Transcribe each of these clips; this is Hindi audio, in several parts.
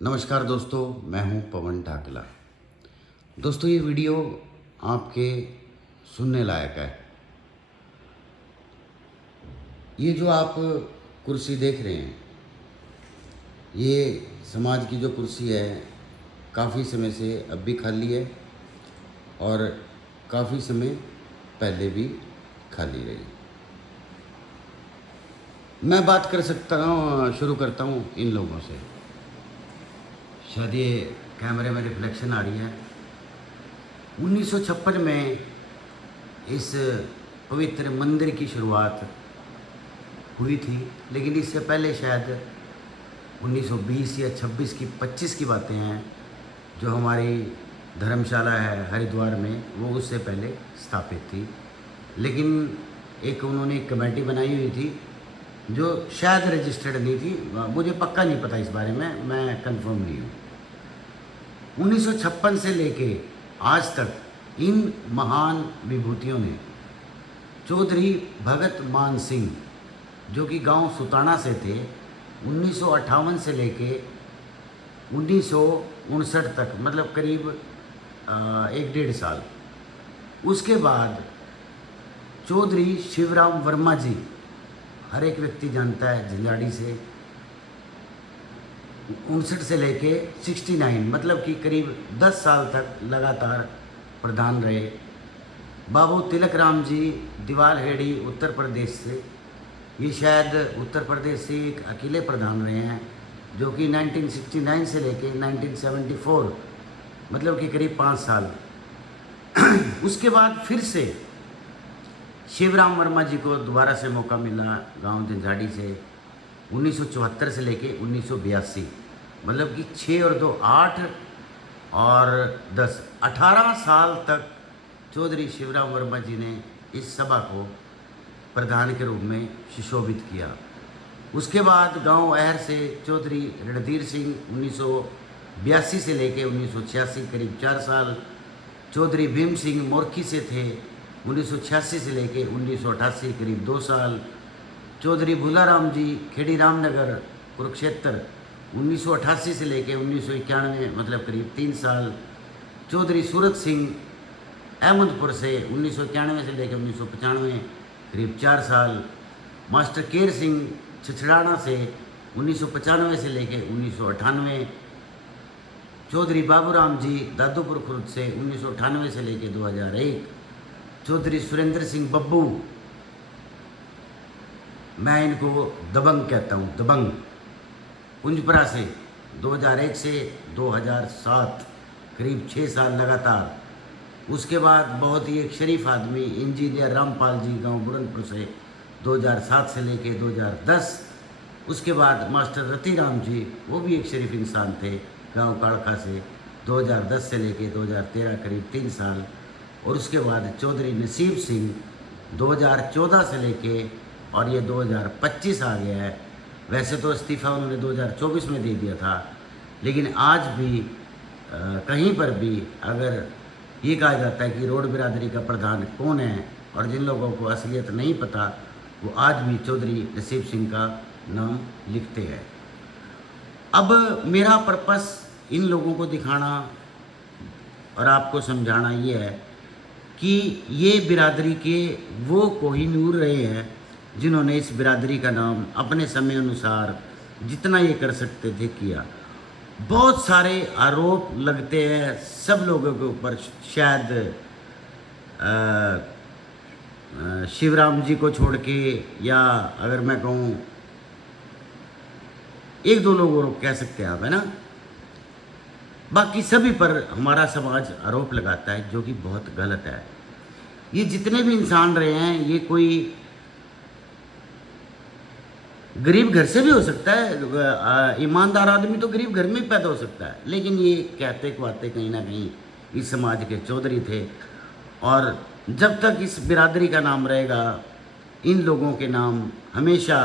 नमस्कार दोस्तों, मैं हूं पवन ढाकला। दोस्तों, ये वीडियो आपके सुनने लायक है। ये जो आप कुर्सी देख रहे हैं, ये समाज की जो कुर्सी है, काफ़ी समय से अब भी खाली है और काफ़ी समय पहले भी खाली रही। मैं बात कर सकता हूँ, शुरू करता हूँ इन लोगों से। शायद ये कैमरे में रिफ्लेक्शन आ रही है। 1956 में इस पवित्र मंदिर की शुरुआत हुई थी, लेकिन इससे पहले शायद 1920 या 26 की बातें हैं। जो हमारी धर्मशाला है हरिद्वार में, वो उससे पहले स्थापित थी। लेकिन एक उन्होंने एक कमेटी बनाई हुई थी जो शायद रजिस्टर्ड नहीं थी, मुझे पक्का नहीं पता इस बारे में, मैं कंफर्म नहीं हूँ। 1956 से लेके आज तक इन महान विभूतियों ने, चौधरी भगत मान सिंह जो कि गांव सुताना से थे, 1958 से लेके 1959 तक, मतलब करीब 1-1.5 साल। उसके बाद चौधरी शिवराम वर्मा जी, हर एक व्यक्ति जानता है, झंझाड़ी से 59 से लेके 69, मतलब कि करीब 10 साल तक लगातार प्रधान रहे। बाबू तिलक राम जी दीवालहेड़ी उत्तर प्रदेश से, ये शायद उत्तर प्रदेश से एक अकेले प्रधान रहे हैं, जो कि 1969 से लेके 1974, मतलब कि करीब 5 साल। उसके बाद फिर से शिवराम वर्मा जी को दोबारा से मौका मिला गांव झंझाड़ी से 1974 से लेके 1982, मतलब कि 6 और 2 8 और 10 18 साल तक चौधरी शिवराम वर्मा जी ने इस सभा को प्रधान के रूप में सुशोभित किया। उसके बाद गांव अहर से चौधरी रणधीर सिंह 1982 से लेके 1986, करीब 4 साल। चौधरी भीम सिंह मोरखी से थे 1986 से लेके 1988, करीब 2 साल। चौधरी भूलाराम जी खेड़ी रामनगर कुरुक्षेत्र 1988 से लेके 1991, मतलब करीब 3 साल। चौधरी सूरत सिंह अहमदपुर से 1991 से लेकर 1995, करीब 4 साल। मास्टर केर सिंह छिछड़ाना से 1995 से लेकर 1998। चौधरी बाबूराम जी दादूपुर खुर्द से 1998 से लेकर 2001। चौधरी सुरेंद्र सिंह बब्बू, मैं इनको दबंग कहता हूँ, दबंग, कुंजपरा से 2001 से 2007, करीब 6 साल लगातार। उसके बाद बहुत ही एक शरीफ आदमी इंजीनियर रामपाल जी गांव बुरनपुर से 2007 से लेके 2010। उसके बाद मास्टर रतिराम जी, वो भी एक शरीफ इंसान थे, गांव काड़का से 2010 से लेके 2013, करीब 3 साल। और उसके बाद चौधरी नसीब सिंह 2014 से लेके, और ये 2025 आ गया है। वैसे तो इस्तीफ़ा उन्होंने 2024 में दे दिया था, लेकिन आज भी कहीं पर भी अगर ये कहा जाता है कि रोड बिरादरी का प्रधान कौन है, और जिन लोगों को असलियत नहीं पता, वो आज भी चौधरी नसीब सिंह का नाम लिखते हैं। अब मेरा पर्पस इन लोगों को दिखाना और आपको समझाना ये है कि ये बिरादरी के वो कोहिनूर रहे हैं जिन्होंने इस बिरादरी का नाम अपने समय अनुसार जितना ये कर सकते थे किया। बहुत सारे आरोप लगते हैं सब लोगों के ऊपर, शायद शिवराम जी को छोड़ के, या अगर मैं कहूँ 1-2 लोग और कह सकते हैं आप, है ना। बाकी सभी पर हमारा समाज आरोप लगाता है, जो कि बहुत गलत है। ये जितने भी इंसान रहे हैं, ये कोई गरीब घर से भी हो सकता है, ईमानदार आदमी तो गरीब घर में ही पैदा हो सकता है, लेकिन ये कहते कहते कहीं ना कहीं इस समाज के चौधरी थे। और जब तक इस बिरादरी का नाम रहेगा, इन लोगों के नाम हमेशा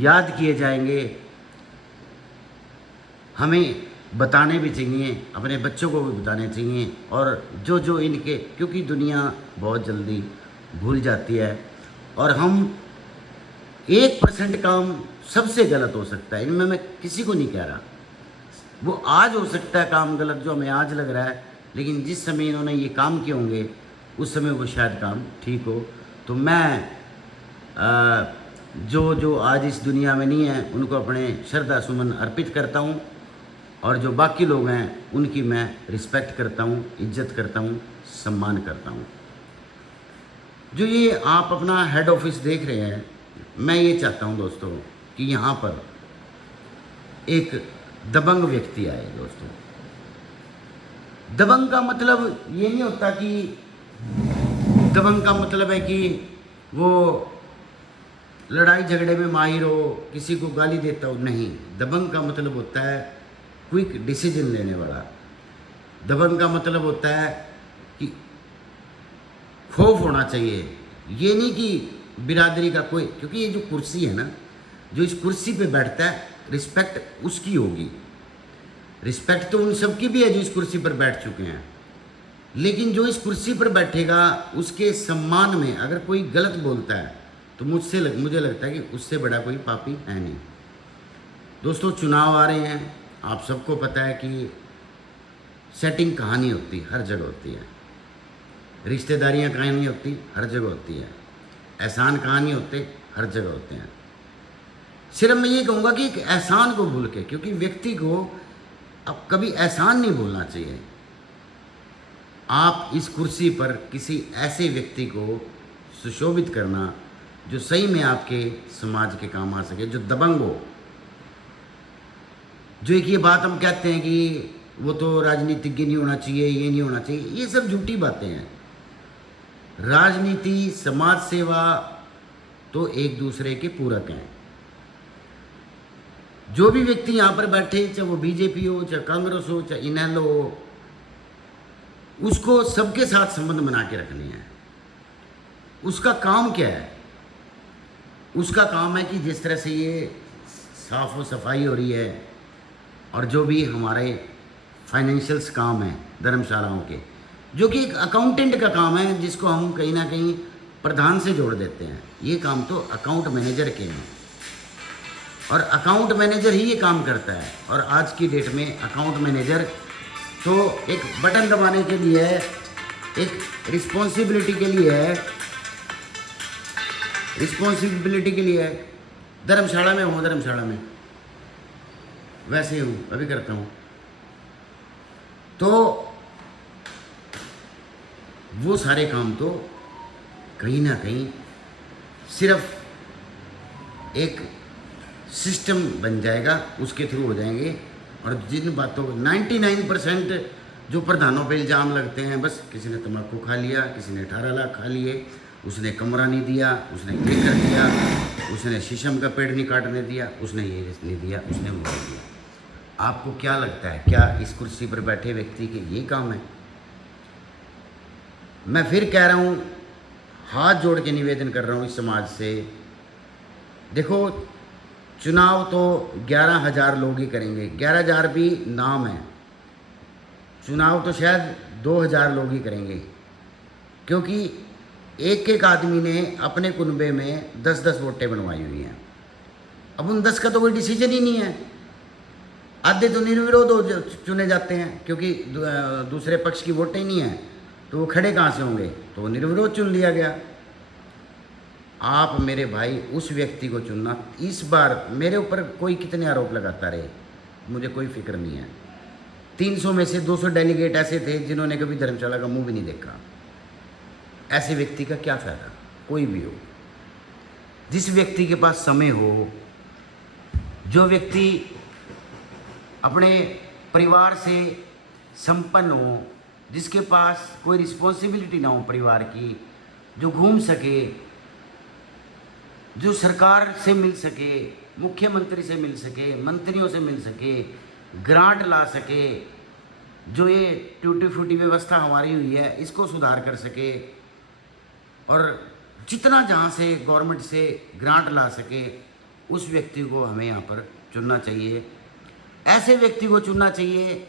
याद किए जाएंगे। हमें बताने भी चाहिए, अपने बच्चों को भी बताने चाहिए, और जो इनके, क्योंकि दुनिया बहुत जल्दी भूल जाती है, और हम 1% काम सबसे गलत हो सकता है, इनमें मैं किसी को नहीं कह रहा। वो आज हो सकता है काम गलत जो हमें आज लग रहा है, लेकिन जिस समय इन्होंने ये काम किए होंगे उस समय वो शायद काम ठीक हो। तो मैं जो आज इस दुनिया में नहीं है उनको अपने श्रद्धा सुमन अर्पित करता हूँ, और जो बाकी लोग हैं उनकी मैं रिस्पेक्ट करता हूँ, इज्जत करता हूँ, सम्मान करता हूँ। जो ये आप अपना हेड ऑफिस देख रहे हैं, मैं ये चाहता हूँ दोस्तों कि यहाँ पर एक दबंग व्यक्ति आए। दोस्तों, दबंग का मतलब ये नहीं होता कि दबंग का मतलब है कि वो लड़ाई झगड़े में माहिर हो, किसी को गाली देता हो, नहीं। दबंग का मतलब होता है क्विक डिसीजन लेने वाला। दबंग का मतलब होता है कि खौफ होना चाहिए। ये नहीं कि बिरादरी का कोई, क्योंकि ये जो कुर्सी है ना, जो इस कुर्सी पे बैठता है, रिस्पेक्ट उसकी होगी। रिस्पेक्ट तो उन सब की भी है जो इस कुर्सी पर बैठ चुके हैं, लेकिन जो इस कुर्सी पर बैठेगा उसके सम्मान में अगर कोई गलत बोलता है तो मुझे लगता है कि उससे बड़ा कोई पापी है नहीं। दोस्तों, चुनाव आ रहे हैं, आप सबको पता है कि सेटिंग कहानी होती हर जगह होती है, रिश्तेदारियां कहानी होती हर जगह होती है, एहसान कहानी होते हर जगह होते हैं। सिर्फ मैं ये कहूँगा कि एक एहसान को भूल के, क्योंकि व्यक्ति को अब कभी एहसान नहीं भूलना चाहिए। आप इस कुर्सी पर किसी ऐसे व्यक्ति को सुशोभित करना जो सही में आपके समाज के काम आ सके, जो दबंग हो। जो एक ये बात हम कहते हैं कि वो तो राजनीतिज्ञ नहीं होना चाहिए, ये नहीं होना चाहिए, ये सब झूठी बातें हैं। राजनीति, समाज सेवा तो एक दूसरे के पूरक हैं। जो भी व्यक्ति यहाँ पर बैठे, चाहे वो बीजेपी हो, चाहे कांग्रेस हो, चाहे इनेलो हो, उसको सबके साथ संबंध बना के रखने हैं। उसका काम क्या है? उसका काम है कि जिस तरह से ये साफ और सफाई हो रही है, और जो भी हमारे फाइनेंशियल्स काम है धर्मशालाओं के, जो कि एक अकाउंटेंट का काम है, जिसको हम कहीं ना कहीं प्रधान से जोड़ देते हैं। ये काम तो अकाउंट मैनेजर के हैं, और अकाउंट मैनेजर ही ये काम करता है। और आज की डेट में अकाउंट मैनेजर तो एक बटन दबाने के लिए है, एक रिस्पॉन्सिबिलिटी के लिए है, धर्मशाला में हूँ, धर्मशाला में वैसे ही हूँ, अभी करता हूँ। तो वो सारे काम तो कहीं ना कहीं सिर्फ एक सिस्टम बन जाएगा, उसके थ्रू हो जाएंगे। और जिन बातों को 99% जो प्रधानों पे इल्ज़ाम लगते हैं, बस किसी ने तम्बाकू खा लिया, किसी ने 18 लाख खा लिए, उसने कमरा नहीं दिया, उसने ये कर दिया, उसने शीशम का पेड़ नहीं काटने दिया, उसने ये नहीं दिया, उसने वो नहीं दिया। आपको क्या लगता है, क्या इस कुर्सी पर बैठे व्यक्ति के ये काम है? मैं फिर कह रहा हूँ, हाथ जोड़ के निवेदन कर रहा हूँ इस समाज से। देखो, चुनाव तो 11,000 लोग ही करेंगे, 11,000 भी नाम है। चुनाव तो शायद 2,000 लोग ही करेंगे, क्योंकि एक एक आदमी ने अपने कुनबे में 10-10 वोटें बनवाई हुई हैं। अब उन 10 का तो कोई डिसीजन ही नहीं है। आधे तो निर्विरोध हो चुने जाते हैं, क्योंकि दूसरे पक्ष की वोटें ही नहीं है, तो वो खड़े कहाँ से होंगे? तो वो निर्विरोध चुन लिया गया। आप मेरे भाई उस व्यक्ति को चुनना। इस बार मेरे ऊपर कोई कितने आरोप लगाता रहे, मुझे कोई फिक्र नहीं है। 300 में से 200 डेलीगेट ऐसे थे जिन्होंने कभी धर्मशाला का मुंह भी नहीं देखा। ऐसे व्यक्ति का क्या फ़ायदा? कोई भी हो, जिस व्यक्ति के पास समय हो, जो व्यक्ति अपने परिवार से संपन्न हो, जिसके पास कोई रिस्पॉन्सिबिलिटी ना हो परिवार की, जो घूम सके, जो सरकार से मिल सके, मुख्यमंत्री से मिल सके, मंत्रियों से मिल सके, ग्रांट ला सके, जो ये टूटी फूटी व्यवस्था हमारी हुई है इसको सुधार कर सके, और जितना जहाँ से गवर्नमेंट से ग्रांट ला सके, उस व्यक्ति को हमें यहाँ पर चुनना चाहिए। ऐसे व्यक्ति को चुनना चाहिए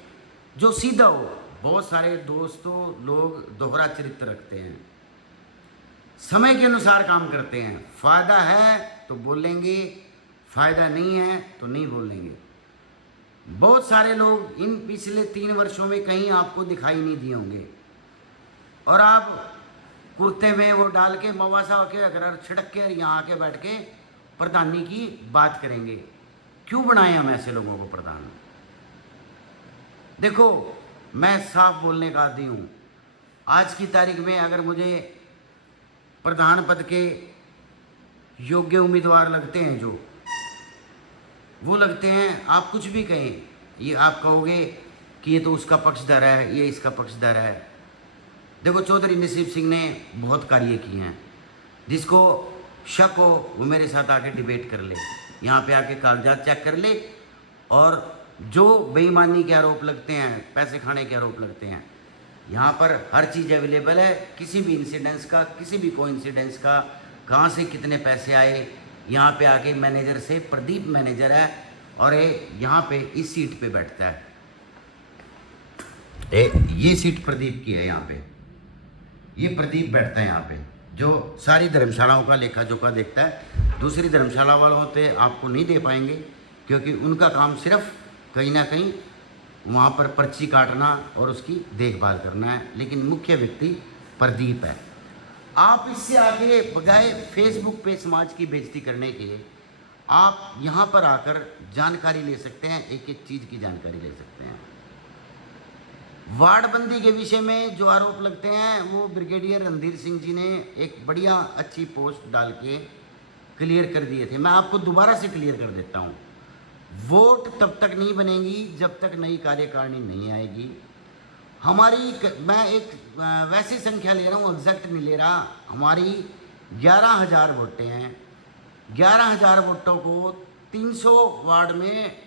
जो सीधा हो। बहुत सारे दोस्तों लोग दोहरा चरित्र रखते हैं, समय के अनुसार काम करते हैं। फ़ायदा है तो बोलेंगे, फायदा नहीं है तो नहीं बोलेंगे। बहुत सारे लोग इन पिछले 3 वर्षों में कहीं आपको दिखाई नहीं दिए होंगे, और आप कुर्ते में वो डाल के मवासा के अगर छिड़क के यहाँ आके बैठ के प्रधानी की बात करेंगे। क्यों बनाए हम ऐसे लोगों को प्रधान? देखो, मैं साफ बोलने का आदी हूँ। आज की तारीख में अगर मुझे प्रधान पद के योग्य उम्मीदवार लगते हैं, जो वो लगते हैं, आप कुछ भी कहें, ये आप कहोगे कि ये तो उसका पक्षधर है, ये इसका पक्षधर है। देखो, चौधरी नसीब सिंह ने बहुत कार्य किए हैं। जिसको शक हो वो मेरे साथ आके डिबेट कर ले, यहाँ पे आके कागजात चेक कर ले, और जो बेईमानी के आरोप लगते हैं, पैसे खाने के आरोप लगते हैं, यहाँ पर हर चीज़ अवेलेबल है। किसी भी इंसिडेंस का, किसी भी कोइंसिडेंस का, कहाँ से कितने पैसे आए, यहाँ पे आके मैनेजर से, प्रदीप मैनेजर है और यहाँ पे इस सीट पे बैठता है। ये सीट प्रदीप की है, यहाँ पे ये प्रदीप बैठता है यहाँ पे, जो सारी धर्मशालाओं का लेखा जोखा देखता है। दूसरी धर्मशाला वालों से आपको नहीं दे पाएंगे, क्योंकि उनका काम सिर्फ कहीं ना कहीं वहाँ पर पर्ची काटना और उसकी देखभाल करना है, लेकिन मुख्य व्यक्ति प्रदीप है। आप इससे आगे बजाय फेसबुक पे समाज की बेइज्जती करने के लिए आप यहाँ पर आकर जानकारी ले सकते हैं, एक एक चीज़ की जानकारी ले सकते हैं। वार्डबंदी के विषय में जो आरोप लगते हैं वो ब्रिगेडियर रणधीर सिंह जी ने एक बढ़िया अच्छी पोस्ट डाल के क्लियर कर दिए थे। मैं आपको दोबारा से क्लियर कर देता हूँ। वोट तब तक नहीं बनेगी जब तक नई कार्यकारिणी नहीं आएगी। मैं एक वैसी संख्या ले रहा हूँ, एग्जैक्ट नहीं ले रहा। हमारी 11,000 वोटें हैं। 11,000 वोटों को 300 वार्ड में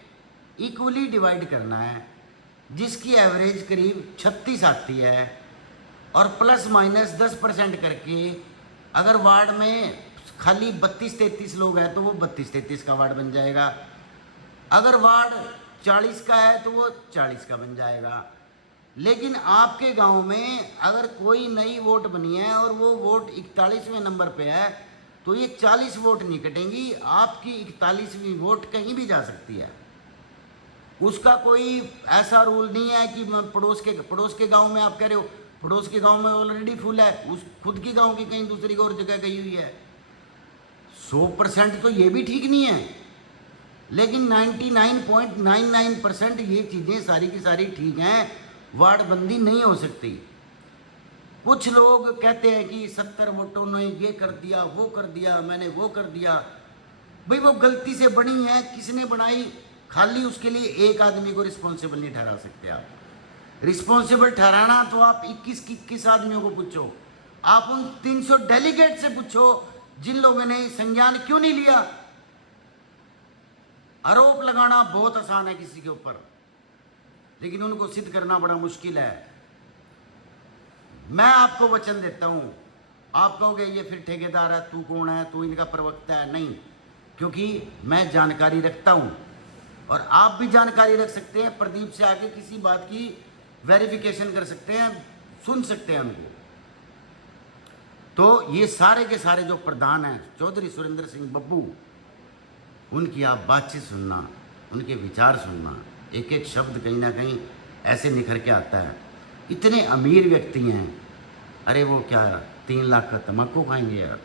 इक्वली डिवाइड करना है, जिसकी एवरेज करीब 36 आती है, और प्लस माइनस 10% करके अगर वार्ड में खाली 32-33 लोग हैं तो वो 32-33 का वार्ड बन जाएगा। अगर वार्ड 40 का है तो वो 40 का बन जाएगा। लेकिन आपके गांव में अगर कोई नई वोट बनी है और वो वोट 41वें नंबर पे है तो ये 40 वोट नहीं कटेंगी, आपकी 41वीं वोट कहीं भी जा सकती है। उसका कोई ऐसा रूल नहीं है कि पड़ोस के गांव में, आप कह रहे हो पड़ोस के गांव में ऑलरेडी फुल है, उस खुद की गांव की कहीं दूसरी और जगह गई हुई है। 100% तो ये भी ठीक नहीं है, लेकिन 99.99% ये चीज़ें सारी की सारी ठीक हैं। वार्ड बंदी नहीं हो सकती। कुछ लोग कहते हैं कि 70 वोटों ने ये कर दिया, वो कर दिया, मैंने वो कर दिया। भाई वो गलती से बनी है, किसने बनाई, खाली उसके लिए एक आदमी को रिस्पॉन्सिबल नहीं ठहरा सकते आप। रिस्पॉन्सिबल ठहराना तो आप 21 आदमियों को पूछो, आप उन 300 डेलीगेट से पूछो जिन लोगों ने संज्ञान क्यों नहीं लिया। आरोप लगाना बहुत आसान है किसी के ऊपर, लेकिन उनको सिद्ध करना बड़ा मुश्किल है। मैं आपको वचन देता हूं, आप कहोगे ये फिर ठेकेदार है, तू कौन है, तू इनका प्रवक्ता है। नहीं, क्योंकि मैं जानकारी रखता हूं और आप भी जानकारी रख सकते हैं। प्रदीप से आके किसी बात की वेरिफिकेशन कर सकते हैं, सुन सकते हैं उनको। तो ये सारे के सारे जो प्रधान हैं, चौधरी सुरेंद्र सिंह बब्बू, उनकी आप बातचीत सुनना, उनके विचार सुनना, एक एक शब्द कहीं ना कहीं ऐसे निखर के आता है। इतने अमीर व्यक्ति हैं, अरे वो क्या 3 लाख का तम्बाकू खाएंगे यार।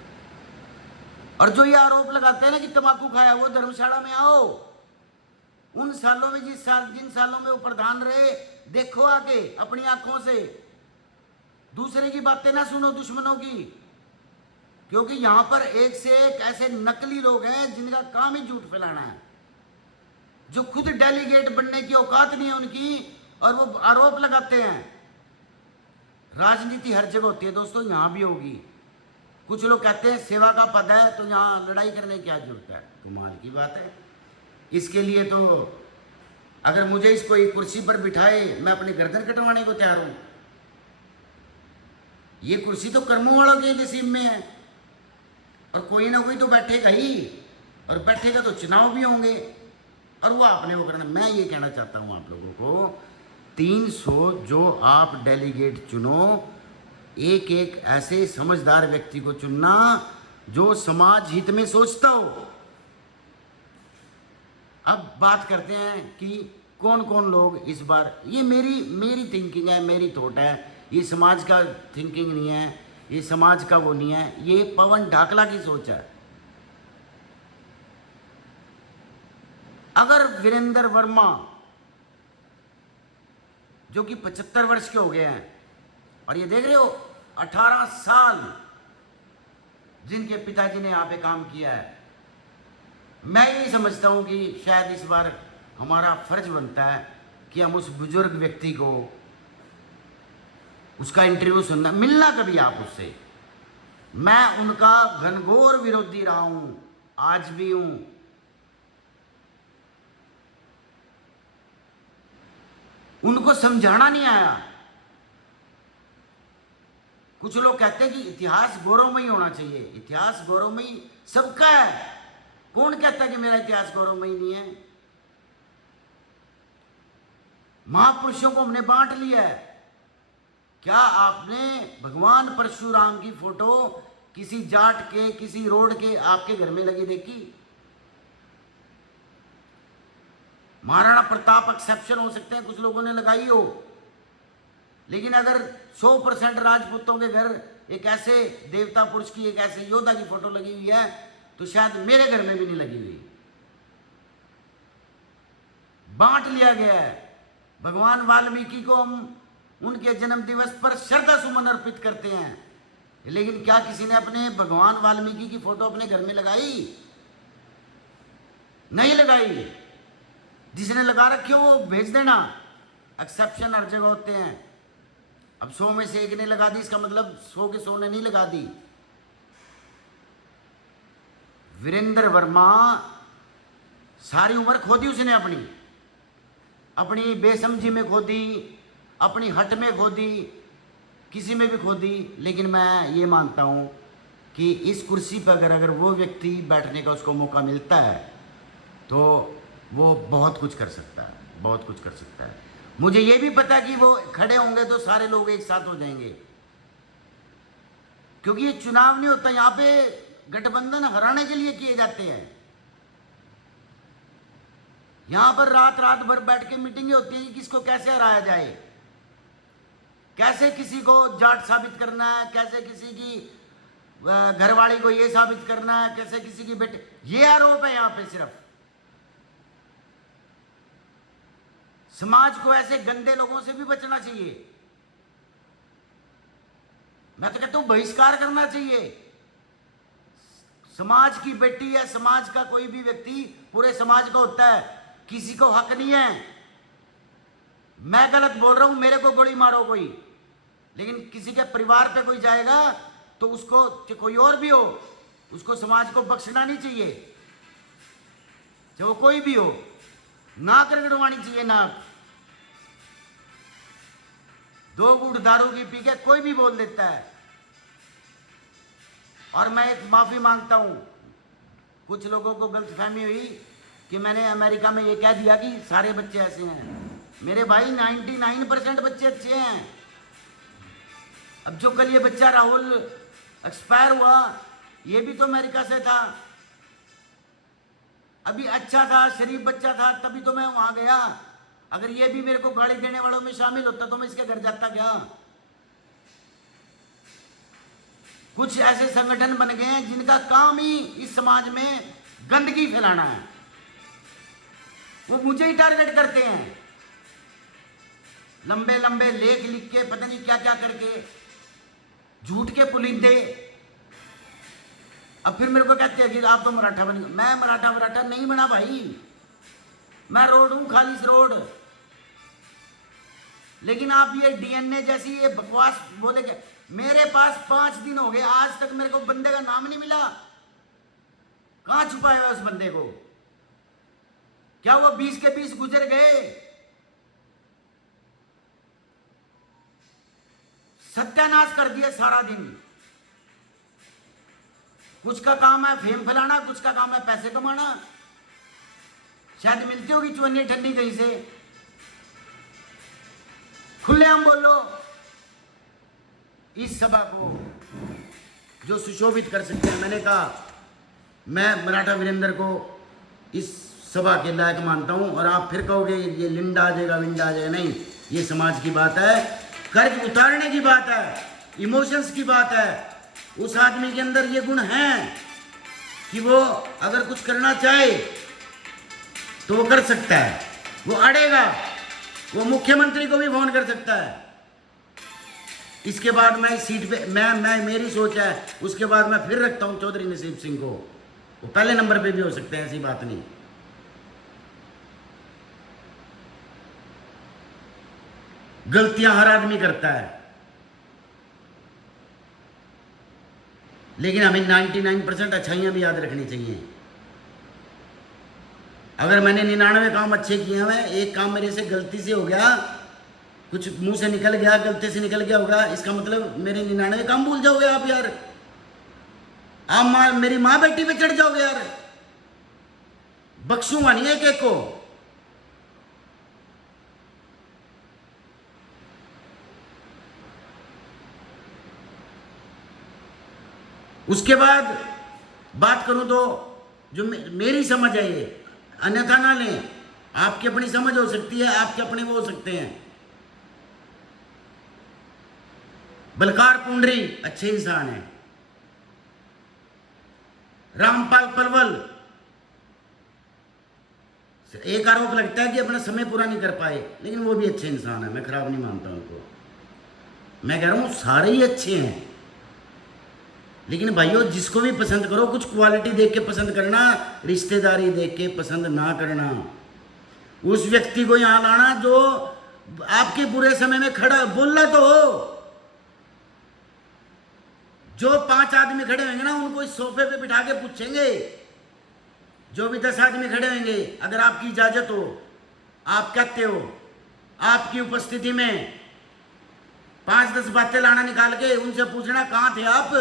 और जो ये आरोप लगाते हैं ना कि तम्बाकू खाया, वो धर्मशाला में आओ, उन सालों में जिन सालों में वो प्रधान रहे, देखो आके अपनी आंखों से। दूसरे की बातें ना सुनो, दुश्मनों की, क्योंकि यहां पर एक से एक ऐसे नकली लोग हैं जिनका काम ही झूठ फैलाना है, जो खुद डेलीगेट बनने की औकात नहीं है उनकी, और वो आरोप लगाते हैं। राजनीति हर जगह होती है दोस्तों, यहां भी होगी। कुछ लोग कहते हैं सेवा का पद है तो यहां लड़ाई करने की क्या जरूरत है। कमाल की बात है। इसके लिए तो अगर मुझे इसको एक कुर्सी पर बिठाए, मैं अपनी गर्दन कटवाने को तैयार हूं। ये कुर्सी तो कर्मों वालों के नसीब में है, और कोई ना कोई तो बैठेगा ही, और बैठेगा तो चुनाव भी होंगे, और वो आपने वो करना। मैं ये कहना चाहता हूं आप लोगों को, 300 जो आप डेलीगेट चुनो, एक एक ऐसे समझदार व्यक्ति को चुनना जो समाज हित में सोचता हो। अब बात करते हैं कि कौन कौन लोग इस बार, ये मेरी थिंकिंग है, मेरी थॉट है, ये समाज का थिंकिंग नहीं है, ये समाज का वो नहीं है, ये पवन ढाकला की सोच है। अगर वीरेंद्र वर्मा जो कि 75 वर्ष के हो गए हैं, और ये देख रहे हो 18 साल जिनके पिताजी ने यहाँ पे काम किया है, मैं यही समझता हूँ कि शायद इस बार हमारा फर्ज बनता है कि हम उस बुजुर्ग व्यक्ति को उसका इंटरव्यू सुनना, मिलना कभी आप उससे। मैं उनका घनघोर विरोधी रहा हूं, आज भी हूं। उनको समझाना नहीं आया। कुछ लोग कहते हैं कि इतिहास गौरवमयी होना चाहिए। इतिहास गौरवमयी सबका है, कौन कहता है कि मेरा इतिहास गौरवमयी नहीं है? महापुरुषों को हमने बांट लिया है। क्या आपने भगवान परशुराम की फोटो किसी जाट के, किसी रोड के आपके घर में लगी देखी? महाराणा प्रताप एक्सेप्शन हो सकते हैं, कुछ लोगों ने लगाई हो, लेकिन अगर 100% राजपूतों के घर एक ऐसे देवता पुरुष की, एक ऐसे योद्धा की फोटो लगी हुई है, तो शायद मेरे घर में भी नहीं लगी हुई। बांट लिया गया है। भगवान वाल्मीकि को हम उनके जन्म दिवस पर श्रद्धा सुमन अर्पित करते हैं, लेकिन क्या किसी ने अपने भगवान वाल्मीकि की फोटो अपने घर में लगाई? नहीं लगाई। जिसने लगा रखी हो वो भेज देना। एक्सेप्शन हर जगह होते हैं। अब 100 में से एक ने लगा दी, इसका मतलब 100 के 100 ने नहीं लगा दी। वीरेंद्र वर्मा सारी उम्र खो दी उसने, अपनी बेसमझी में खो दी, अपनी हट में खो दी, किसी में भी खो दी। लेकिन मैं ये मानता हूँ कि इस कुर्सी पर अगर वो व्यक्ति बैठने का उसको मौका मिलता है तो वो बहुत कुछ कर सकता है, बहुत कुछ कर सकता है। मुझे ये भी पता है कि वो खड़े होंगे तो सारे लोग एक साथ हो जाएंगे, क्योंकि ये चुनाव नहीं होता, यहाँ पे गठबंधन हराने के लिए किए जाते हैं। यहां पर रात रात भर बैठ के मीटिंगें होती हैं कि किसको कैसे हराया जाए, कैसे किसी को जाट साबित करना है, कैसे किसी की घरवाली को ये साबित करना है, कैसे किसी की बेटे। ये आरोप है यहाँ पे। सिर्फ समाज को ऐसे गंदे लोगों से भी बचना चाहिए। मैं तो कहता हूं बहिष्कार करना चाहिए। समाज की बेटी या समाज का कोई भी व्यक्ति पूरे समाज का होता है, किसी को हक नहीं है। मैं गलत बोल रहा हूं, मेरे को गोली मारो कोई, लेकिन किसी के परिवार पे कोई जाएगा तो उसको, कोई और भी हो, उसको समाज को बख्शना नहीं चाहिए, चाहे वो कोई भी हो। नाक रगड़वानी चाहिए, नाक। 2 घूंट दारू की पी के कोई भी बोल देता है। और मैं एक माफी मांगता हूं, कुछ लोगों को गलतफहमी हुई कि मैंने अमेरिका में ये कह दिया कि सारे बच्चे ऐसे हैं। मेरे भाई 99% बच्चे अच्छे हैं। अब जो कल ये बच्चा राहुल एक्सपायर हुआ, ये भी तो अमेरिका से था। अभी अच्छा था, शरीफ बच्चा था, तभी तो मैं वहां गया। अगर ये भी मेरे को गाली देने वालों में शामिल होता तो मैं इसके घर जाता क्या? कुछ ऐसे संगठन बन गए हैं जिनका काम ही इस समाज में गंदगी फैलाना है। वो मुझे ही टारगेट करते हैं, लंबे लंबे लेख लिख के, पता नहीं क्या क्या करके, झूठ के पुलिंदे। अब फिर मेरे को कहते हैं कि आप तो मराठा बन गए। मैं मराठा नहीं बना भाई, मैं रोड हूं, खालिश रोड। लेकिन आप ये डीएनए जैसी ये बकवास बोले क्या? मेरे पास 5 दिन हो गए, आज तक मेरे को बंदे का नाम नहीं मिला। कहां छुपाया हुआ उस बंदे को? क्या वो 20 के 20 गुजर गए? सत्यानाश कर दिया सारा दिन। कुछ का काम है फेम फैलाना, कुछ का काम है पैसे कमाना। शायद मिलती होगी चुन्नी ठंडी कहीं से। खुलेआम बोलो। इस सभा को जो सुशोभित कर सकते हैं, मैंने कहा मैं मराठा वीरेंद्र को इस सभा के लायक मानता हूँ। और आप फिर कहोगे ये लिंडा आ जाएगा, विंडा आ जाएगा, नहीं, ये समाज की बात है, कर्ज उतारने की बात है, इमोशंस की बात है। उस आदमी के अंदर ये गुण हैं कि वो अगर कुछ करना चाहे तो वो कर सकता है, वो अड़ेगा, वो मुख्यमंत्री को भी फोन कर सकता है। इसके बाद मैं इस सीट पे मैं मेरी सोच है, उसके बाद मैं फिर रखता हूं चौधरी नसीब सिंह को, वो पहले नंबर पे भी हो सकते हैं, ऐसी बात नहीं। गलतियां हर आदमी करता है, लेकिन हमें 99% अच्छाइयां भी याद रखनी चाहिए। अगर मैंने 99 काम अच्छे किए हैं, एक काम मेरे से गलती से हो गया, कुछ मुंह से निकल गया, गलती से निकल गया होगा, इसका मतलब मेरे 99 काम भूल जाओगे आप यार? आप मेरी माँ बेटी पे चढ़ जाओगे यार? बख्शूंगा नहीं एक एक को। उसके बाद बात करूं तो जो मेरी समझ है, ये अन्यथा ना लें, आपकी अपनी समझ हो सकती है, आपके अपने वो हो सकते हैं। बलकार पुंडरी अच्छे इंसान हैं। रामपाल पलवल, एक आरोप लगता है कि अपना समय पूरा नहीं कर पाए, लेकिन वो भी अच्छे इंसान है, मैं खराब नहीं मानता उनको। मैं कह रहा हूं सारे ही अच्छे हैं, लेकिन भाइयों जिसको भी पसंद करो, कुछ क्वालिटी देख के पसंद करना, रिश्तेदारी देख के पसंद ना करना। उस व्यक्ति को यहां लाना जो आपके बुरे समय में खड़ा, बोलना तो हो। जो 5 आदमी खड़े होंगे ना, उनको इस सोफे पे बिठा के पूछेंगे, जो भी 10 आदमी खड़े होंगे, अगर आपकी इजाजत हो, आप कहते हो, आपकी उपस्थिति में 5-10 बातें लाना निकाल के उनसे पूछना कहां थे आप।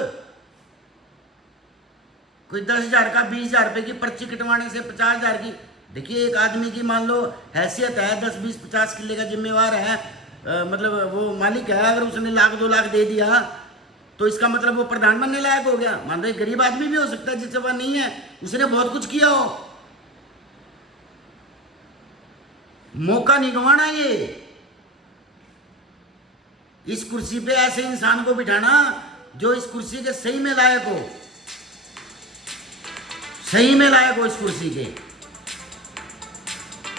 कोई 10,000 का 20,000 रुपए की पर्ची कटवाने से 50,000 की, देखिए एक आदमी की मान लो हैसियत है, 10, 20, 50 किले का जिम्मेवार है, मतलब वो मालिक है, अगर उसने 1,00,000, 2,00,000 दे दिया तो इसका मतलब वो प्रधान बनने लायक हो गया। मान लो एक गरीब आदमी भी हो सकता है जिससे वह नहीं है, उसने बहुत कुछ किया हो। मौका नहीं गंवाना। ये इस कुर्सी पे ऐसे इंसान को बिठाना जो इस कुर्सी के सही में लायक हो, सही में लायक हो इस कुर्सी के।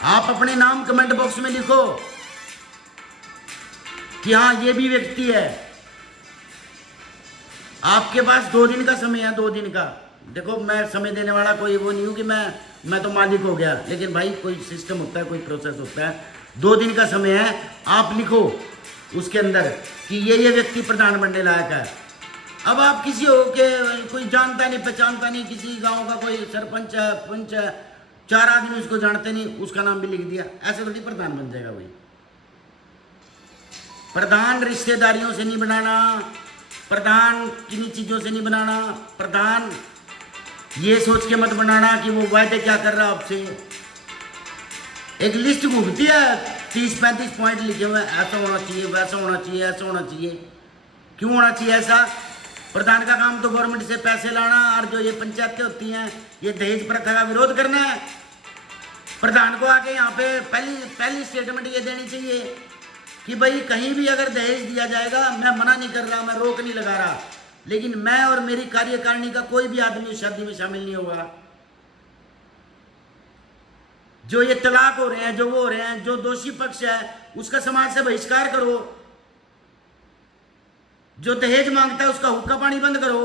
आप अपने नाम कमेंट बॉक्स में लिखो कि हाँ ये भी व्यक्ति है। आपके पास 2 दिन का समय है, 2 दिन का। देखो मैं समय देने वाला कोई वो नहीं हूं कि मैं तो मालिक हो गया, लेकिन भाई कोई सिस्टम होता है, कोई प्रोसेस होता है। 2 दिन का समय है, आप लिखो उसके अंदर कि ये व्यक्ति प्रधान बनने लायक है। अब आप किसी हो के कोई जानता नहीं पहचानता नहीं, किसी गांव का कोई सरपंच है, पंच है, 4 आदमी उसको जानते नहीं, उसका नाम भी लिख दिया, ऐसे थोड़ी प्रधान बन जाएगा भाई। प्रधान रिश्तेदारियों से नहीं बनाना, प्रधान किन्हीं चीजों से नहीं बनाना, प्रधान ये सोच के मत बनाना कि वो वायदे क्या कर रहा है आपसे। एक लिस्ट घूमती है, 30-35 पॉइंट लिखे हुए, ऐसा होना चाहिए, वैसा होना चाहिए, ऐसा होना चाहिए। क्यों होना चाहिए ऐसा? प्रधान का काम तो गवर्नमेंट से पैसे लाना, और जो ये पंचायतें होती हैं, ये दहेज प्रथा का विरोध करना है। प्रधान को आके यहाँ पे पहली स्टेटमेंट ये देनी चाहिए कि भाई कहीं भी अगर दहेज दिया जाएगा, मैं मना नहीं कर रहा, मैं रोक नहीं लगा रहा, लेकिन मैं और मेरी कार्यकारिणी का कोई भी आदमी उस शादी में शामिल नहीं होगा। जो ये तलाक हो रहे हैं, जो वो हो रहे हैं, जो दोषी पक्ष है उसका समाज से बहिष्कार करो। जो दहेज मांगता है उसका हुक्का पानी बंद करो।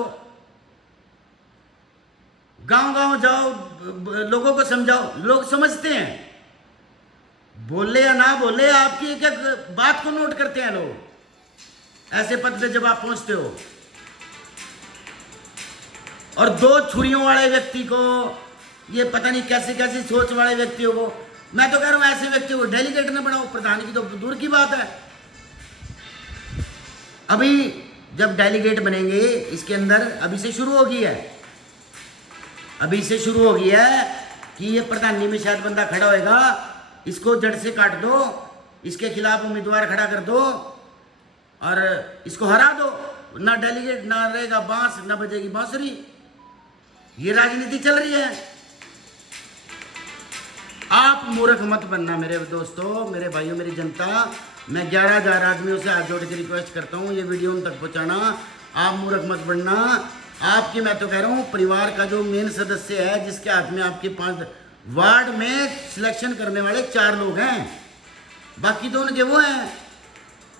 गांव-गांव जाओ, लोगों को समझाओ। लोग समझते हैं, बोले या ना बोले, आपकी एक एक बात को नोट करते हैं लोग ऐसे पद पे जब आप पहुंचते हो। और 2 छुरियों वाले व्यक्ति को, ये पता नहीं कैसी कैसी सोच वाले व्यक्तियों को, मैं तो कह रहा हूं ऐसे व्यक्ति को डेलीगेट न बनाओ। प्रधान की तो दूर की बात है। अभी जब डेलीगेट बनेंगे, इसके अंदर अभी से शुरू हो गई है, अभी से शुरू हो गई है कि ये प्रधानी में शायद बंदा खड़ा होएगा, इसको जड़ से काट दो, इसके खिलाफ उम्मीदवार खड़ा कर दो और इसको हरा दो। ना डेलीगेट, ना रहेगा बांस, ना बजेगी बांसुरी। ये राजनीति चल रही है। आप मूर्ख मत बनना मेरे दोस्तों, मेरे भाइयों, मेरी जनता। मैं 11,000 आदमियों से हाथ जोड़ के रिक्वेस्ट करता हूँ ये वीडियो उन तक पहुँचाना। आप मूर्ख मत बनना। आपकी, मैं तो कह रहा हूँ, परिवार का जो मेन सदस्य है, जिसके हाथ में आपके 5 वार्ड में सिलेक्शन करने वाले 4 लोग हैं, बाकी तो उनके वो हैं,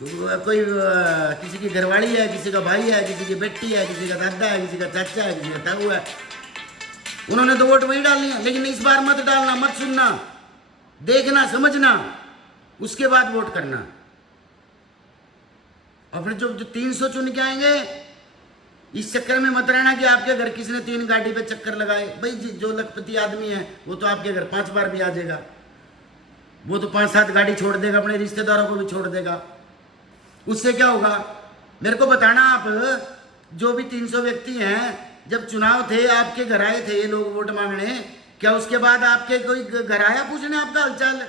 कोई किसी की घरवाली है, किसी का भाई है, किसी की बेटी है, किसी का दादा है, किसी का चाचा है, किसी का ताऊ है। उन्होंने तो वोट वही डालनी है। लेकिन इस बार मत डालना, मत सुनना, देखना, समझना, उसके बाद वोट करना। और फिर जो 300 चुन के आएंगे, इस चक्कर में मत रहना कि आपके घर किसी ने 3 गाड़ी पे चक्कर लगाए। भाई जो लखपति आदमी है वो तो आपके घर 5 बार भी आ जाएगा, वो तो 5-7 गाड़ी छोड़ देगा, अपने रिश्तेदारों को भी छोड़ देगा। उससे क्या होगा मेरे को बताना। आप जो भी 300 व्यक्ति हैं, जब चुनाव थे आपके घर आए थे ये लोग वोट मांगने, क्या उसके बाद आपके कोई घर आया पूछने आपका हालचाल?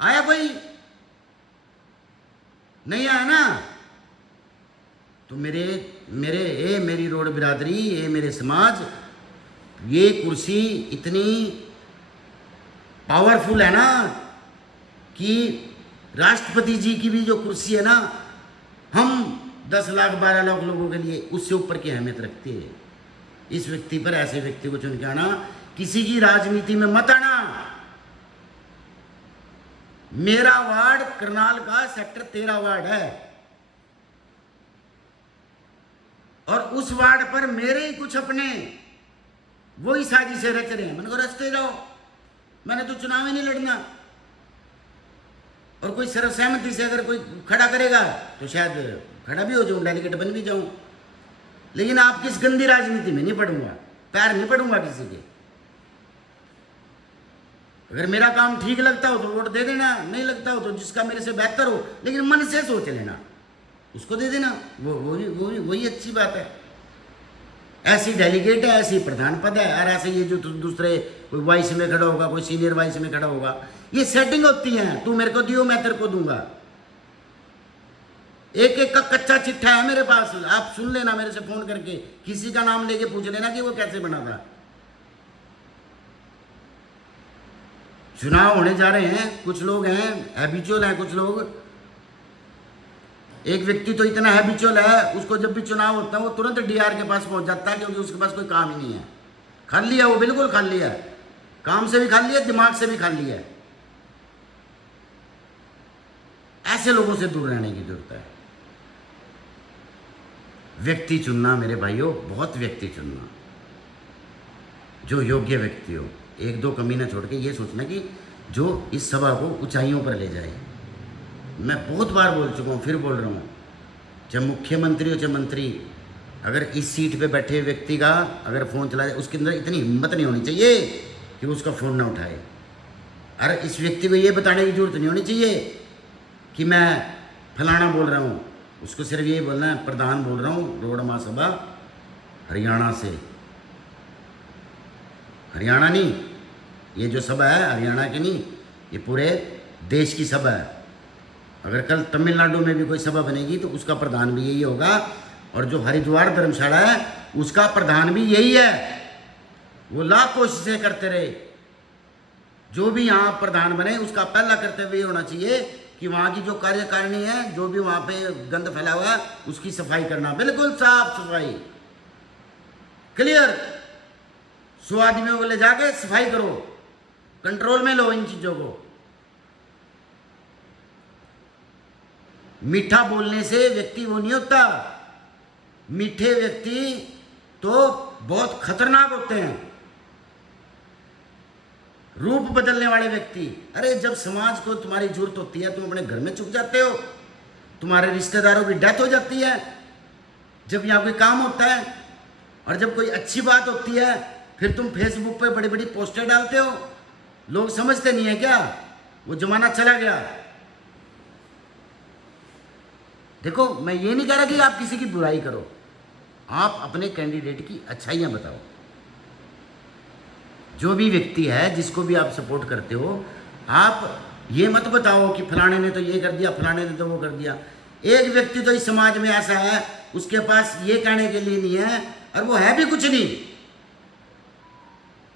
आया कोई? नहीं आया ना। तो मेरी रोड बिरादरी, ये मेरे समाज, ये कुर्सी इतनी पावरफुल है ना कि राष्ट्रपति जी की भी जो कुर्सी है ना, हम 10 लाख 12 लाख लोगों के लिए उससे ऊपर की अहमियत रखती है। इस व्यक्ति पर, ऐसे व्यक्ति को चुन के आना, किसी की राजनीति में मत आना। मेरा वार्ड करनाल का सेक्टर 13 वार्ड है, और उस वार्ड पर मेरे ही कुछ अपने वही साजिशें रच रहे हैं। मैंने कहा रचते जाओ, मैंने तो चुनाव ही नहीं लड़ना। और कोई सर्वसहमति से अगर कोई खड़ा करेगा तो शायद खड़ा भी हो जाऊं, डेलीगेट बन भी जाऊं। लेकिन आपकी इस गंदी राजनीति में नहीं पढ़ूंगा, पैर नहीं पढ़ूंगा किसी के। अगर मेरा काम ठीक लगता हो तो वोट दे देना, नहीं लगता हो तो जिसका मेरे से बेहतर हो, लेकिन मन से सोच लेना, उसको दे देना। वही अच्छी बात है। ऐसी डेलीगेट है, ऐसी प्रधान पद है, और ऐसे ये जो दूसरे कोई वाइस में खड़ा होगा, कोई सीनियर वाइस में खड़ा होगा, ये सेटिंग होती है। तू मेरे को दियो, मैं तेरे को दूंगा। एक एक का कच्चा चिट्ठा है मेरे पास, आप सुन लेना मेरे से फोन करके, किसी का नाम लेके पूछ लेना कि वो कैसे बना था। चुनाव होने जा रहे हैं, कुछ लोग हैं हैबिचुअल हैं, कुछ लोग। एक व्यक्ति तो इतना हैबिचुअल है, उसको जब भी चुनाव होता है वो तुरंत डीआर के पास पहुंच जाता है, क्योंकि उसके पास कोई काम ही नहीं है। खाली है वो, बिल्कुल खाली है, काम से भी खाली है, दिमाग से भी खाली है। ऐसे लोगों से दूर रहने की जरूरत है। व्यक्ति चुनना मेरे भाइयों, बहुत व्यक्ति चुनना, जो योग्य व्यक्ति हो। 1-2 कमीना छोड़ के ये सोचना कि जो इस सभा को ऊंचाइयों पर ले जाए। मैं बहुत बार बोल चुका हूँ, फिर बोल रहा हूँ, चाहे मुख्यमंत्री हो चाहे मंत्री, अगर इस सीट पे बैठे व्यक्ति का अगर फ़ोन चला जाए, उसके अंदर इतनी हिम्मत नहीं होनी चाहिए कि उसका फ़ोन ना उठाए। अरे इस व्यक्ति को ये बताने की जरूरत नहीं होनी चाहिए कि मैं फलाना बोल रहा हूँ, उसको सिर्फ ये बोलना है प्रधान बोल रहा हूँ रोड महासभा हरियाणा से। हरियाणा नहीं, ये जो सभा है हरियाणा की नहीं, ये पूरे देश की सभा है। अगर कल तमिलनाडु में भी कोई सभा बनेगी तो उसका प्रधान भी यही होगा, और जो हरिद्वार धर्मशाला है उसका प्रधान भी यही है। वो लाख कोशिशें करते रहे, जो भी यहाँ प्रधान बने उसका पहला कर्तव्य होना चाहिए कि वहाँ की जो कार्यकारिणी है, जो भी वहाँ पे गंद फैला हुआ है, उसकी सफाई करना, बिल्कुल साफ सफाई, क्लियर। 100 आदमियों को ले जाके सफाई करो, कंट्रोल में लो इन चीजों को। मीठा बोलने से व्यक्ति वो नहीं होता। मीठे व्यक्ति तो बहुत खतरनाक होते हैं, रूप बदलने वाले व्यक्ति। अरे जब समाज को तुम्हारी जरूरत होती है तुम अपने घर में छुप जाते हो, तुम्हारे रिश्तेदारों की डेथ हो जाती है, जब यहाँ कोई काम होता है, और जब कोई अच्छी बात होती है फिर तुम फेसबुक पे बड़ी बड़ी पोस्टर डालते हो। लोग समझते नहीं है क्या? वो जमाना चला गया। देखो मैं ये नहीं कह रहा कि आप किसी की बुराई करो, आप अपने कैंडिडेट की अच्छाइयां बताओ। जो भी व्यक्ति है जिसको भी आप सपोर्ट करते हो, आप ये मत बताओ कि फलाने ने तो ये कर दिया, फलाने ने तो वो कर दिया। एक व्यक्ति तो इस समाज में ऐसा है, उसके पास ये कहने के लिए नहीं है, और वो है भी कुछ नहीं।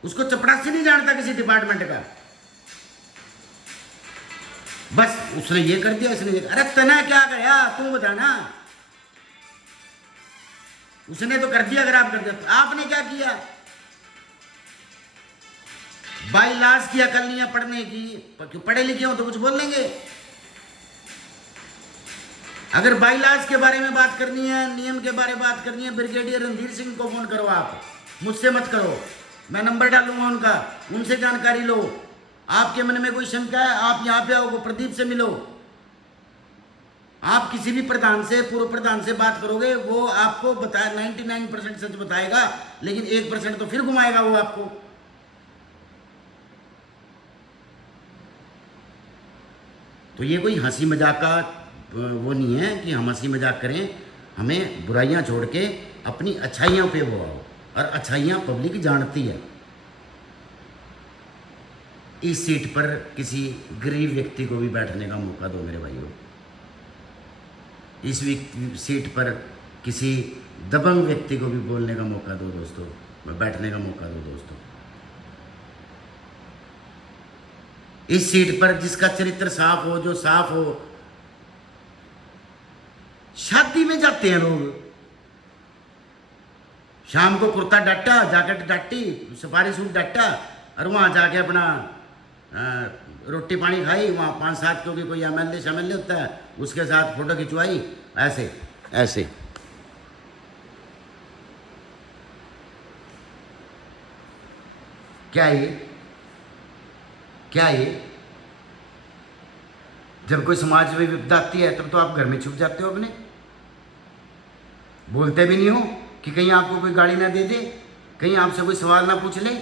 उसको चपरासी नहीं जानता किसी डिपार्टमेंट का। बस उसने ये कर दिया, इसने ये, अरे तना क्या गया तू बता ना। उसने तो कर दिया, अगर आप कर दिया। आपने क्या किया? बाईलाज की अकल नहीं है पढ़ने की। क्यों? पढ़े लिखे हो तो कुछ बोल लेंगे। अगर बाईलाज के बारे में बात करनी है, नियम के बारे में बात करनी है, ब्रिगेडियर रणधीर सिंह को फोन करो, आप मुझसे मत करो। मैं नंबर डालूंगा उनका, उनसे जानकारी लो। आपके मन में कोई शंका है, आप यहाँ पे आओ, प्रदीप से मिलो। आप किसी भी प्रधान से, पूर्व प्रधान से बात करोगे, वो आपको बताए 99% सच बताएगा, लेकिन 1% तो फिर घुमाएगा वो आपको। तो ये कोई हंसी मजाक का वो नहीं है कि हम हंसी मजाक करें। हमें बुराइयां छोड़ के अपनी अच्छाइयों पे वो आओ, और अच्छाइयां पब्लिक जानती है। इस सीट पर किसी गरीब व्यक्ति को भी बैठने का मौका दो मेरे भाइयों। इस सीट पर किसी दबंग व्यक्ति को भी बोलने का मौका दो दोस्तों, बैठने का मौका दो दोस्तों। इस सीट पर जिसका चरित्र साफ हो, जो साफ हो। शादी में जाते हैं लोग, शाम को कुर्ता डाटा, जैकेट डाटी, सफारी सूट डाटा, और वहां जाके अपना रोटी पानी खाई। वहाँ 5-7 क्योंकि कोई एमएलए होता है, उसके साथ फोटो खिंचवाई, ऐसे ऐसे। क्या ये? क्या ये? जब कोई समाज में विपदा आती है तब तो आप घर में छुप जाते हो, अपने बोलते भी नहीं हो कि कहीं आपको कोई गाली ना दे दे, कहीं आपसे कोई सवाल ना पूछ ले।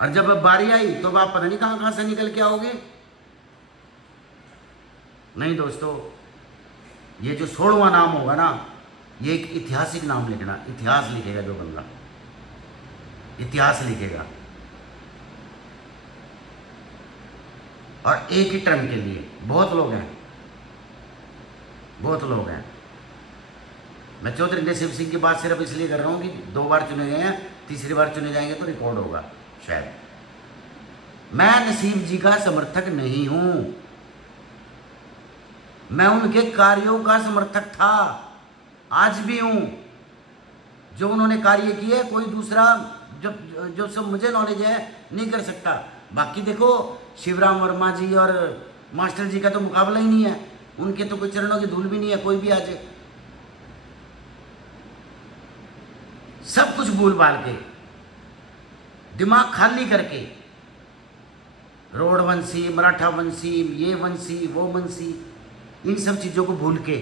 और जब अब बारी आई तो अब आप पता नहीं कहां से निकल के आओगे। नहीं दोस्तों, ये जो 16वां नाम होगा ना, ये एक ऐतिहासिक नाम लिखना। इतिहास लिखेगा जो बंदा, इतिहास लिखेगा। और एक ही टर्म के लिए। बहुत लोग हैं, बहुत लोग हैं। मैं चौधरी नसीब सिंह की बात सिर्फ इसलिए कर रहा हूं कि 2 बार चुने गए हैं, तीसरी बार चुने जाएंगे तो रिकॉर्ड होगा शायद। मैं नसीब जी का समर्थक नहीं हूं, मैं उनके कार्यों का समर्थक था, आज भी हूं। जो उन्होंने कार्य किए कोई दूसरा जो सब मुझे नॉलेज है नहीं कर सकता। बाकी देखो, शिवराम वर्मा जी और मास्टर जी का तो मुकाबला ही नहीं है, उनके तो कोई चरणों की धूल भी नहीं है। कोई भी आ जाए, सब कुछ भूल भाल के, दिमाग खाली करके, रोड वंशी, मराठा वंशी, ये वंशी, वो वंशी, इन सब चीजों को भूल के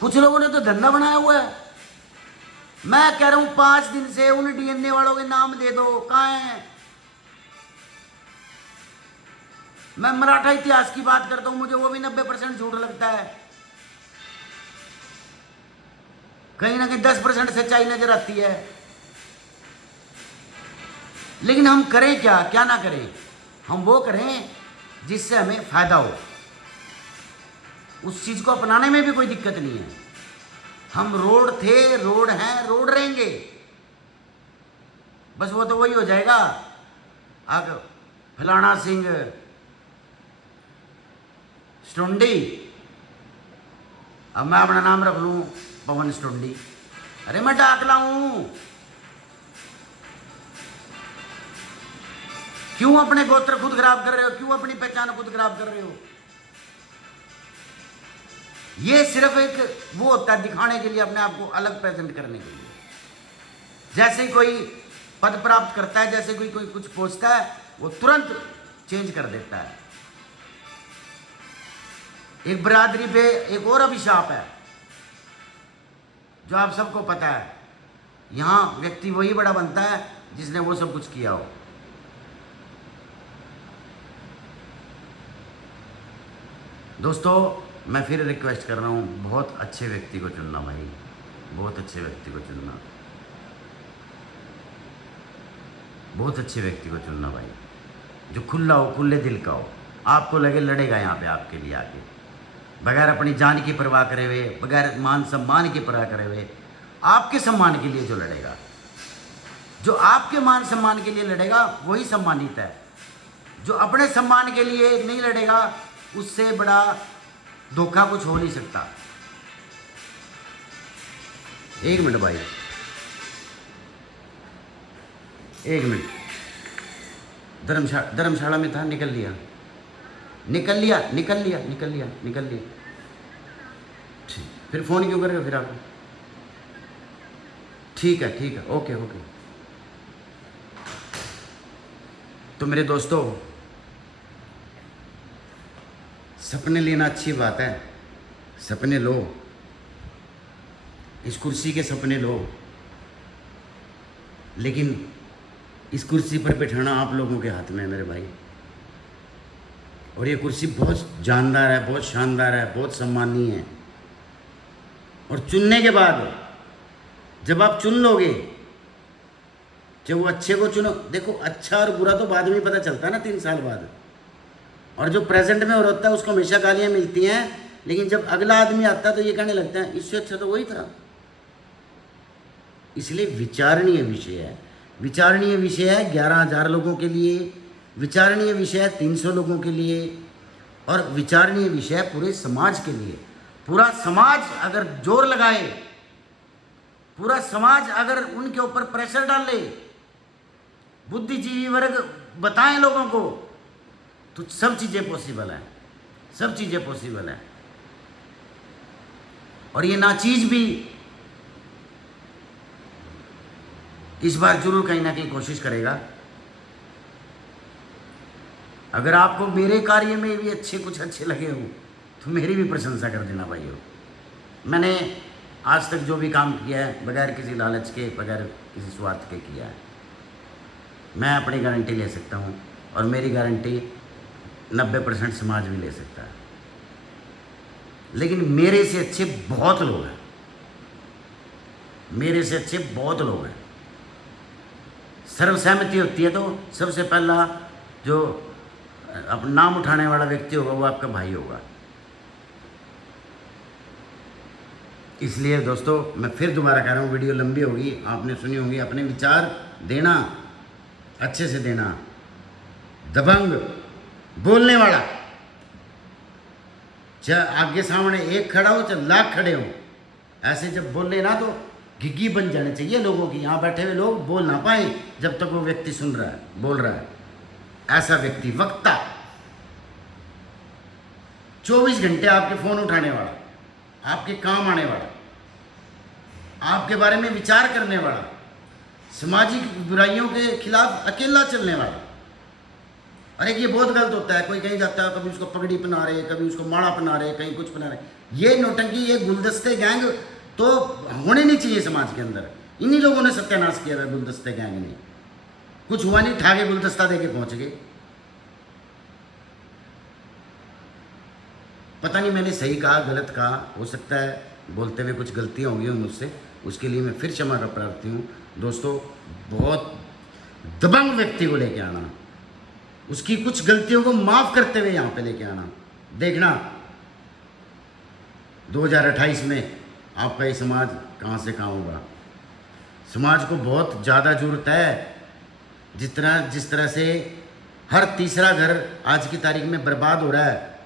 कुछ लोगों ने तो धंधा बनाया हुआ है। मैं कह रहा हूं 5 दिन से उन डीएनए वालों के नाम दे दो, कहां हैं? मैं मराठा इतिहास की बात करता हूं, मुझे वो भी 90% झूठ लगता है। कहीं ना कहीं 10% सच्चाई नजर आती है। लेकिन हम करें क्या, क्या ना करें? हम वो करें जिससे हमें फायदा हो। उस चीज को अपनाने में भी कोई दिक्कत नहीं है। हम रोड थे, रोड हैं, रोड रहेंगे। बस वो तो वही हो जाएगा, आगे फलाना सिंह स्टुंडी, अब मैं अपना नाम रख लूं पवन स्टुंडी। अरे मैं डाकला हूं। क्यों अपने गोत्र खुद खराब कर रहे हो? क्यों अपनी पहचान खुद खराब कर रहे हो? ये सिर्फ एक वो होता है दिखाने के लिए, अपने आप को अलग प्रेजेंट करने के लिए। जैसे कोई पद प्राप्त करता है, जैसे कोई कुछ पहुंचता है, वो तुरंत चेंज कर देता है। एक बरादरी पे एक और अभिशाप है जो आप सबको पता है। यहां व्यक्ति वही बड़ा बनता है जिसने वो सब कुछ किया हो। दोस्तों, मैं फिर रिक्वेस्ट कर रहा हूँ, बहुत अच्छे व्यक्ति को चुनना भाई, बहुत अच्छे व्यक्ति को चुनना, बहुत अच्छे व्यक्ति को चुनना भाई, जो खुला हो, खुले दिल का हो। आपको लगे लड़ेगा यहाँ पे आपके लिए आके, बगैर अपनी जान की परवाह करे हुए, बगैर मान सम्मान की परवाह करे हुए, आपके सम्मान के लिए जो लड़ेगा, जो आपके मान सम्मान के लिए लड़ेगा वही सम्मानित है। जो अपने सम्मान के लिए नहीं लड़ेगा उससे बड़ा धोखा कुछ हो नहीं सकता। एक मिनट भाई, एक मिनट। धर्मशाला में था, निकल लिया। ठीक, फिर फ़ोन क्यों करेगा फिर आपको? ठीक है, ओके। तो मेरे दोस्तों, सपने लेना अच्छी बात है, सपने लो, इस कुर्सी के सपने लो, लेकिन इस कुर्सी पर बैठाना आप लोगों के हाथ में है मेरे भाई। और ये कुर्सी बहुत जानदार है, बहुत शानदार है, बहुत सम्मानीय है। और चुनने के बाद जब आप चुन लोगे, चाहे वो अच्छे को चुनो, देखो अच्छा और बुरा तो बाद में पता चलता है ना, 3 साल बाद। और जो प्रेजेंट में और होता है उसको हमेशा गालियाँ मिलती हैं, लेकिन जब अगला आदमी आता है तो ये कहने लगता है इससे अच्छा तो वही था। इसलिए विचारणीय विषय है, विचारणीय विषय है 11,000 लोगों के लिए, विचारणीय विषय है 300 लोगों के लिए, और विचारणीय विषय है पूरे समाज के लिए। पूरा समाज अगर जोर लगाए, पूरा समाज अगर उनके ऊपर प्रेशर डाले, बुद्धिजीवी वर्ग बताएं लोगों को, तो सब चीज़ें पॉसिबल हैं, सब चीज़ें पॉसिबल हैं। और ये नाचीज भी इस बार जरूर कहीं ना कहीं कोशिश करेगा। अगर आपको मेरे कार्य में भी कुछ अच्छे लगे हो तो मेरी भी प्रशंसा कर देना भाइयों। मैंने आज तक जो भी काम किया है बगैर किसी लालच के, बगैर किसी स्वार्थ के किया है। मैं अपनी गारंटी ले सकता हूँ, और मेरी गारंटी 90% समाज भी ले सकता है। लेकिन मेरे से अच्छे बहुत लोग हैं, मेरे से अच्छे बहुत लोग हैं। सर्वसहमति होती है तो सबसे पहला जो अपना नाम उठाने वाला व्यक्ति होगा वो आपका भाई होगा। इसलिए दोस्तों मैं फिर दोबारा कह रहा हूँ, वीडियो लंबी होगी, आपने सुनी होगी। अपने विचार देना, अच्छे से देना, दबंग बोलने वाला, चाहे आगे सामने एक खड़ा हो चाहे लाख खड़े हो, ऐसे जब बोले ना तो घिग्गी बन जाने चाहिए लोगों की। यहाँ बैठे हुए लोग बोल ना पाए जब तक वो व्यक्ति सुन रहा है, बोल रहा है। ऐसा व्यक्ति, वक्ता, 24 घंटे आपके फोन उठाने वाला, आपके काम आने वाला, आपके बारे में विचार करने वाला, सामाजिक बुराइयों के खिलाफ अकेला चलने वाला। अरे ये बहुत गलत होता है, कोई कहीं जाता है, कभी उसको पगड़ी पहना रहे, कभी उसको माड़ा पहना रहे, कहीं कुछ पहना रहे। ये नौटंकी, ये गुलदस्ते गैंग तो होने नहीं चाहिए समाज के अंदर। इन्हीं लोगों ने सत्यानाश किया है गुलदस्ते गैंग ने। कुछ हुआ नहीं, ठागे गुलदस्ता देके पहुंच गए। पता नहीं मैंने सही कहा गलत कहा, हो सकता है बोलते हुए कुछ गलतियाँ होंगी मुझसे, उसके लिए मैं फिर क्षमा का प्रार्थी हूँ। दोस्तों बहुत दबंग व्यक्ति को लेके आना, उसकी कुछ गलतियों को माफ़ करते हुए यहाँ पे लेके आना। देखना 2028 में आपका ये समाज कहाँ से कहाँ होगा। समाज को बहुत ज़्यादा ज़रूरत है। जिस तरह से हर तीसरा घर आज की तारीख में बर्बाद हो रहा है,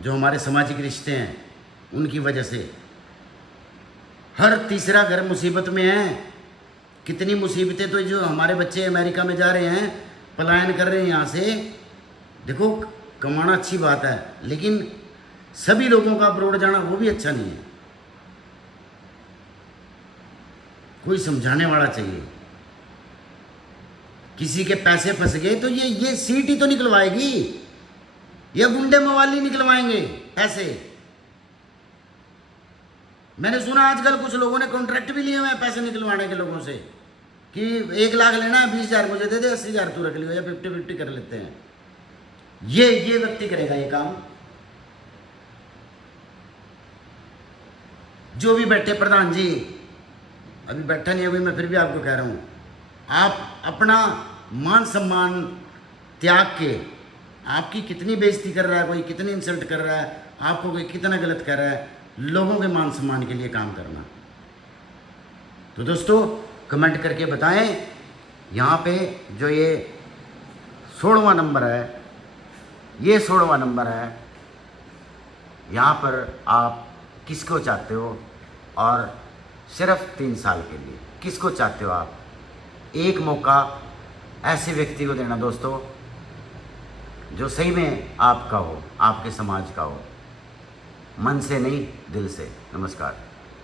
जो हमारे सामाजिक रिश्ते हैं उनकी वजह से हर तीसरा घर मुसीबत में है। कितनी मुसीबतें, तो जो हमारे बच्चे अमेरिका में जा रहे हैं, पलायन कर रहे हैं यहाँ से। देखो कमाना अच्छी बात है, लेकिन सभी लोगों का अब्रोड जाना वो भी अच्छा नहीं है। कोई समझाने वाला चाहिए। किसी के पैसे फंस गए तो ये सीट ही तो निकलवाएगी, ये गुंडे मवाली निकलवाएंगे पैसे। मैंने सुना आजकल कुछ लोगों ने कॉन्ट्रैक्ट भी लिए हुए हैं पैसे निकलवाने के लोगों से, कि 1 लाख लेना है, 20,000 मुझे दे दे, 80,000 तू रख लियो, या 50-50 कर लेते हैं। ये व्यक्ति करेगा ये काम। जो भी बैठे प्रधान जी, अभी बैठा नहीं अभी, मैं फिर भी आपको कह रहा हूँ, आप अपना मान सम्मान त्याग के, आपकी कितनी बेइज्जती कर रहा है कोई, कितनी इंसल्ट कर रहा है आपको, कोई कितना गलत कर रहा है, लोगों के मान सम्मान के लिए काम करना। तो दोस्तों कमेंट करके बताएं यहाँ पे जो ये 16वां नंबर है, ये 16वां नंबर है। यहाँ पर आप किसको चाहते हो और सिर्फ 3 साल के लिए किसको चाहते हो आप? एक मौका ऐसे व्यक्ति को देना दोस्तों जो सही में आपका हो, आपके समाज का हो, मन से नहीं दिल से। नमस्कार।